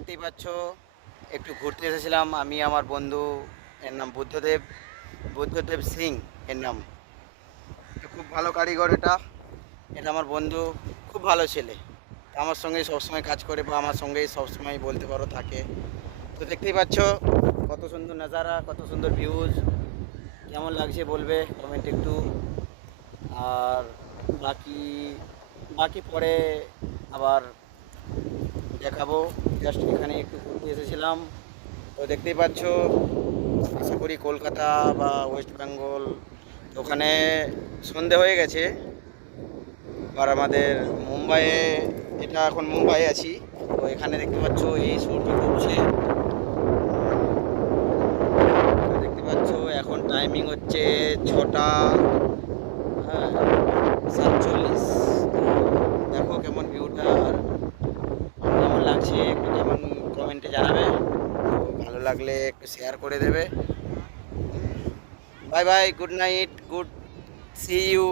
দেখতেই পাচ্ছ একটু ঘুরতে এসেছিলাম আমি আমার বন্ধু। এর নাম বুদ্ধদেব সিং এর নাম। তো খুব ভালো কারিগর এটা। এটা আমার বন্ধু, খুব ভালো ছেলে। আমার সঙ্গেই সবসময় কাজ করে বা আমার সঙ্গেই সবসময় বলতে পারো থাকে। তো দেখতেই পাচ্ছ কত সুন্দর নাজারা, কত সুন্দর ভিউজ। কেমন লাগছে বলবে কমেন্ট একটু। আর বাকি বাকি পরে আবার দেখাবো। জাস্ট এখানে একটু ঘুরতে এসেছিলাম। তো দেখতেই পাচ্ছ, আশা করি কলকাতা বা ওয়েস্ট বেঙ্গল, ওখানে সন্ধে হয়ে গেছে। আর আমাদের মুম্বাইয়ে, এটা এখন মুম্বাইয়ে আছি। তো এখানে দেখতে পাচ্ছ এই সূর্য ডুবছে। দেখতে পাচ্ছ এখন টাইমিং হচ্ছে 6টা, হ্যাঁ, 47। দেখো কেমন ভিউটা, আর কেমন লাগছে একটু কেমন কমেন্টে জানাবে। তো ভালো লাগলে একটু শেয়ার করে দেবে। Bye bye, good night, good see you.